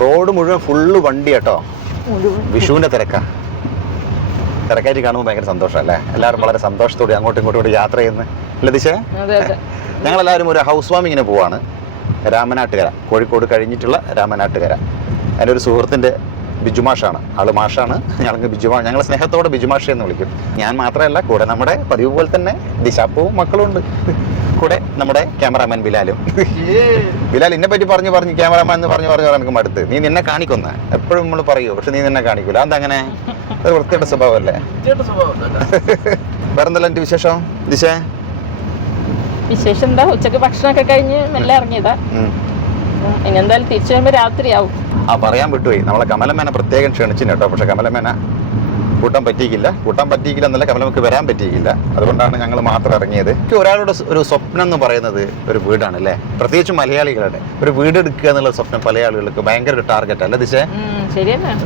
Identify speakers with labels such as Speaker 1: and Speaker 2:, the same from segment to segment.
Speaker 1: Road മുഴുവൻ full വണ്ടി കേട്ടോ. വിഷുവിന്റെ തിരക്കാ. തിരക്കായിട്ട് കാണുമ്പോൾ ഭയങ്കര സന്തോഷം അല്ലേ എല്ലാവരും വളരെ സന്തോഷത്തോടെ അങ്ങോട്ടും ഇങ്ങോട്ടും യാത്ര ചെയ്യുന്നത് അല്ലേ ദിശേ? ഞങ്ങളെല്ലാവരും ഒരു ഹൗസ് വാമിങ്ങിന് പോവാണ്. രാമനാട്ടുകര. കോഴിക്കോട് കഴിഞ്ഞിട്ടുള്ള രാമനാട്ടുകര. എന്റെ ഒരു സുഹൃത്തിന്റെ ബിജുമാഷാണ് ആൾ മാഷാണ്. ഞങ്ങൾക്ക് ബിജുമാ ഞങ്ങൾ സ്നേഹത്തോടെ ബിജുമാഷ എന്ന് വിളിക്കും. ഞാൻ മാത്രമല്ല കൂടെ നമ്മുടെ പതിവ് പോലെ തന്നെ ദിശാപ്പവും മക്കളും ഉണ്ട്. കൂടെ നമ്മുടെ ക്യാമറാമാൻ ബിലാലും. ബിലാൽ എന്നെ പറ്റി പറഞ്ഞു പറഞ്ഞു ക്യാമറാമാൻ എന്ന് പറഞ്ഞു പറഞ്ഞു എനിക്ക് മടുത്ത്. നീ നിന്നെ കാണിക്കുന്ന. എപ്പോഴും നമ്മൾ പറയൂ പക്ഷെ നീ നിന്നെ കാണിക്കൂല. അതങ്ങനെ അങ്ങനെ ഒരു വൃത്തിയുടെ സ്വഭാവമല്ലേ? വേറെന്തല്ല എന്റെ വിശേഷം? ദിശ?
Speaker 2: വിശേഷം എന്താ? ഉച്ചയ്ക്ക് ഭക്ഷണമൊക്കെ കഴിഞ്ഞ് മെല്ലെ ഇറങ്ങിയതാ. ഇനി എന്തായാലും തിരിച്ചു വരുമ്പോ രാത്രിയാവും.
Speaker 1: ആ പറയാൻ വിട്ടുപോയി. നമ്മളെ കമലമേന പ്രത്യേകം ക്ഷണിച്ചിന് കേട്ടോ. പക്ഷെ കമലമേന കൂട്ടാൻ പറ്റിയില്ല കൂട്ടാൻ പറ്റിയില്ല എന്നല്ല കമലമക്ക് വരാൻ പറ്റിയില്ല അതുകൊണ്ടാണ് ഞങ്ങൾ മാത്രം ഇറങ്ങിയത്. എനിക്ക് ഒരാളുടെ ഒരു സ്വപ്നം എന്ന് പറയുന്നത് ഒരു വീടാണ് അല്ലേ പ്രത്യേകിച്ച് മലയാളികളുടെ. ഒരു വീട് എടുക്കുക എന്നുള്ള സ്വപ്നം പല ആളുകൾക്ക് ഭയങ്കര ഒരു ടാർഗറ്റ് അല്ല ദിശ?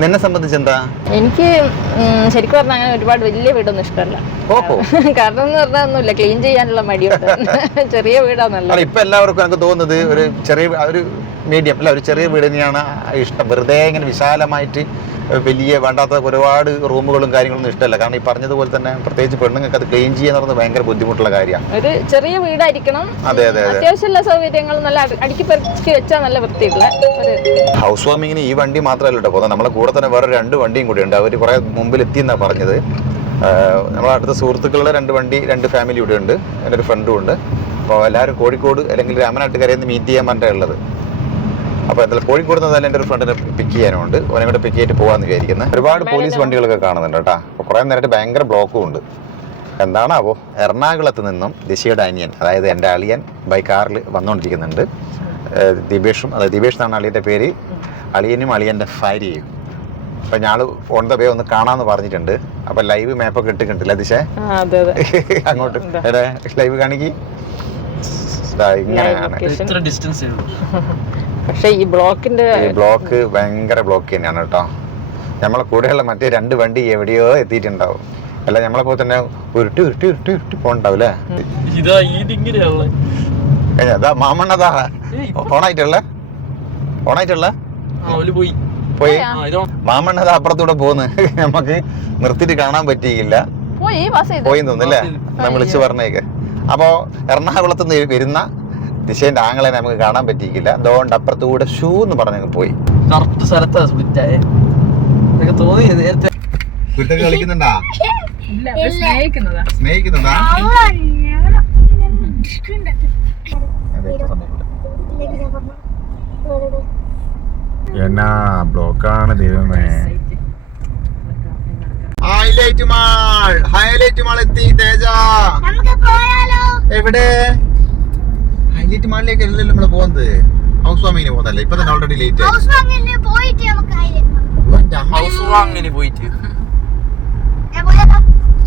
Speaker 1: നിന്നെ സംബന്ധിച്ച് എന്താ?
Speaker 2: എനിക്ക് ശരിക്കും പറഞ്ഞാൽ അങ്ങനെ ഒരുപാട് വലിയ വീടൊന്നും ഇഷ്ടമല്ല.
Speaker 1: ഓഹോ.
Speaker 2: കാരണം എന്ന് പറഞ്ഞാൽ ഒന്നുമില്ല ക്ലീൻ ചെയ്യാനുള്ള മടിയുണ്ട്. ചെറിയ വീടാ
Speaker 1: അല്ല
Speaker 2: നല്ലത്
Speaker 1: ഇപ്പൊ എല്ലാവർക്കും എനിക്ക് തോന്നുന്നത് ഒരു ചെറിയ ഒരു മീഡിയം അല്ല ഒരു ചെറിയ വീട് തന്നെയാണ് ഇഷ്ടം. വെറുതെ ഇങ്ങനെ വിശാലമായിട്ട് വലിയ വേണ്ടാത്ത ഒരുപാട് റൂമുകളും കാര്യങ്ങളൊന്നും ഇഷ്ടമല്ല. കാരണം ഈ പറഞ്ഞതുപോലെ തന്നെ പ്രത്യേകിച്ച് പെണ്ണുങ്ങൾക്ക് അത് ക്ലീൻ ചെയ്യാൻ എന്ന് പറയുന്നത് ഭയങ്കര ബുദ്ധിമുട്ടുള്ള കാര്യമാണ്.
Speaker 2: ഒരു ചെറിയ വീടായിരിക്കണം.
Speaker 1: അതെ, അതെ, അതെ.
Speaker 2: അത്യാവശ്യമുള്ള സൗകര്യങ്ങൾ നല്ല അടുക്കി പെറുക്കി വെച്ചാൽ നല്ല വൃത്തിയുള്ള
Speaker 1: ഹൗസ് വാമിങ്ങിന് ഈ വണ്ടി മാത്രമല്ല കേട്ടോ പോകുന്നത്. നമ്മളെ കൂടെ തന്നെ വേറെ രണ്ട് വണ്ടിയും കൂടി ഉണ്ട്. അവർ കുറേ മുമ്പിൽ എത്തി എന്നാ പറഞ്ഞത് നമ്മളെ അടുത്ത സുഹൃത്തുക്കളുടെ രണ്ട് വണ്ടി രണ്ട് ഫാമിലി ഇവിടെ ഉണ്ട്. എന്റെ ഒരു ഫ്രണ്ടും ഉണ്ട്. അപ്പോൾ എല്ലാവരും കോഴിക്കോട് അല്ലെങ്കിൽ രാമനാട്ടുകരയിൽ നിന്ന് മീറ്റ് ചെയ്യാൻ പറഞ്ഞിട്ടുള്ളത് ഉള്ളത്. അപ്പോൾ എന്തായാലും കോഴിക്കോട് നിന്ന് എന്റെ ഒരു ഫ്രണ്ടിനെ പിക്ക് ചെയ്യാനുണ്ട്. ഓനെ കൂടെ പിക്ക് ചെയ്തിട്ട് പോകാമെന്ന് വിചാരിക്കുന്നത് ഒരുപാട് പോലീസ് വണ്ടികളൊക്കെ കാണുന്നുണ്ട് കേട്ടോ. അപ്പോൾ കുറേ നേരമായിട്ട് ഭയങ്കര ബ്ലോക്കും ഉണ്ട്. എന്താണാവോ എറണാകുളത്ത് നിന്നും ദിശയുടെ അനിയൻ അതായത് എന്റെ അളിയൻ ബൈ കാറിൽ വന്നുകൊണ്ടിരിക്കുന്നുണ്ട് ദിബേഷും അതായത് ദിബേഷ് എന്നാണ് അളിയന്റെ പേര്. അളിയനും അളിയന്റെ ഭാര്യയും. അപ്പം ഞാൾ ഓൺ ദ വേ ഒന്ന് കാണാമെന്ന് പറഞ്ഞിട്ടുണ്ട്. അപ്പം ലൈവ് മാപ്പൊക്കെ ഇട്ടിട്ടുണ്ടല്ലേ ദിശ?
Speaker 2: ആ, അതെ അതെ.
Speaker 1: അങ്ങോട്ട്. ലൈവ് കാണിക്ക്. ഇങ്ങനെയാണ്.
Speaker 3: ഡിസ്റ്റൻസ്
Speaker 2: പക്ഷെ ഈ ബ്ലോക്കിന്റെ
Speaker 1: ഈ ബ്ലോക്ക് ഭയങ്കര ബ്ലോക്ക് തന്നെയാണ് കേട്ടോ. നമ്മളെ കൂടെയുള്ള മറ്റേ രണ്ട് വണ്ടി എവിടെയോ എത്തിയിട്ടുണ്ടാവും. അല്ല നമ്മളെ പോലെ തന്നെ ഉരുട്ടി ഉരുട്ടി ഉരുട്ടി ഉരുട്ടി പോണ്ടാവൂലേ അതാ മാമണ്ണതാ ഓണായിട്ടുള്ള? ഓണായിട്ടുള്ള?
Speaker 3: പോയി.
Speaker 1: പോയി?
Speaker 3: ആ ഇതോ
Speaker 1: മാമണ്ണത അപ്പുറത്തൂടെ പോന്ന് നമുക്ക് നിർത്തിട്ട് കാണാൻ പറ്റിയില്ല.
Speaker 2: പോയി
Speaker 1: തോന്നുന്നില്ലേ. ഞാൻ വിളിച്ചു പറഞ്ഞേക്ക്. അപ്പോ എറണാകുളത്ത് നിന്ന് വരുന്ന ദിശേന്റെ ആങ്ങളെ നമുക്ക് കാണാൻ പറ്റിയില്ല അതുകൊണ്ട് അപ്പുറത്തുകൂടെ ഷൂ എന്ന് പറഞ്ഞങ്ങ് പോയി.
Speaker 3: കറക്റ്റ് സ്ഥലത്ത് തോന്നി. നേരത്തെ
Speaker 1: കുരുത്തൊക്കെ കളിക്കുന്നുണ്ടാ?
Speaker 2: സ്നേഹിക്കുന്നതാ.
Speaker 1: സ്നേഹിക്കുന്നുണ്ടാ എന്നാ ബ്ലോക്കാണ് ദൈവമേ. Highlight mall. ഹൈലൈറ്റ് മാൾ എത്തി തേജ.
Speaker 4: നമുക്ക് പോയാലോ?
Speaker 1: എവിടെ? ഹൈലൈറ്റ് മാളിലേക്ക് അല്ലല്ലോ നമ്മൾ പോകുന്നത് ഹൗസ് വാമിങ്ങിന് പോകുന്നല്ലേ ഇപ്പൊ തന്നെ ഓൾറെഡി ലേറ്റ്
Speaker 4: ഹൗസ് വാങ്ങിന് പോയിട്ട് നമുക്ക് അതിലേക്ക്
Speaker 3: ഹൗസ് വാങ്ങിന് പോയിട്ട്.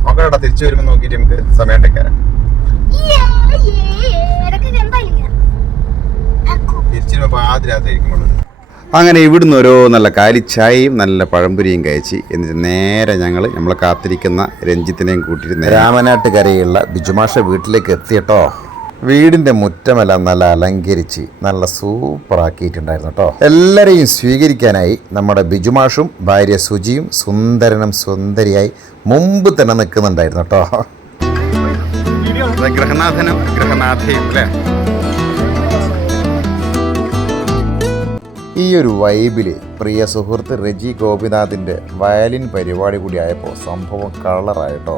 Speaker 1: നോക്കടാ തിരിച്ചു വരുമ്പോ നോക്കിട്ട് നമുക്ക് സമയത്തേക്കാരം തിരിച്ചു വരുമ്പോ ആദ്യരാത്രിയായിരിക്കും അങ്ങനെ ഇവിടുന്ന് ഓരോ നല്ല കാലിച്ചായയും നല്ല പഴംപുരിയും കഴിച്ച് എന്നിട്ട് നേരെ ഞങ്ങൾ നമ്മളെ കാത്തിരിക്കുന്ന രഞ്ജിത്തിനെയും കൂട്ടിയിട്ട് രാമനാട്ടുകരയുള്ള ബിജുമാഷ വീട്ടിലേക്ക് എത്തിയട്ടോ. വീടിന്റെ മുറ്റമെല്ലാം നല്ല അലങ്കരിച്ച് നല്ല സൂപ്പർ ആക്കിയിട്ടുണ്ടായിരുന്നു കേട്ടോ എല്ലാരെയും സ്വീകരിക്കാനായി നമ്മുടെ ബിജുമാഷും ഭാര്യ സുജിയും സുന്ദരനും സുന്ദരിയായി മുമ്പ് തന്നെ നിൽക്കുന്നുണ്ടായിരുന്നു കേട്ടോ ഗ്രഹനാഥനും ഗ്രഹനാഥയും അല്ലേ? ഈ ഒരു വൈബിൽ പ്രിയ സുഹൃത്ത് റെജി ഗോപിനാഥിന്റെ വയലിൻ പരിപാടി കൂടി ആയപ്പോൾ സംഭവം കളറായിട്ടോ